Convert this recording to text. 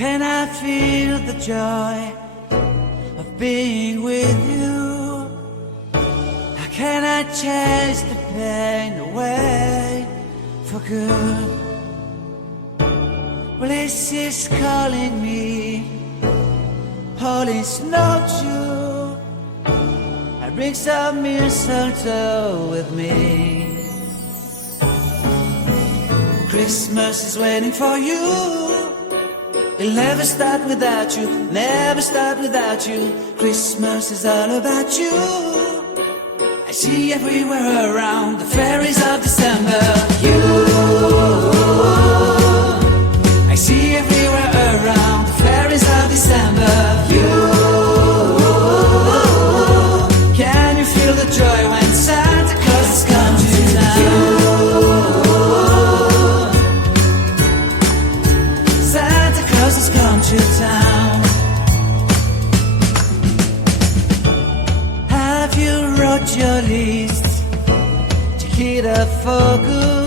can I feel the joy of being with you? How can I chase the pain away for good? Well, this is calling me, all is not true. I bring some mistletoe with me. Christmas is waiting for you. It'll never start without you, never start without you. Christmas is all about you. I see everywhere around the fairies of December. You, I see everywhere around the fairies of December. You, can you feel the joy when Santa Claus has come to town? Santa Claus has come to town. Have you wrote your list? Check it out for good.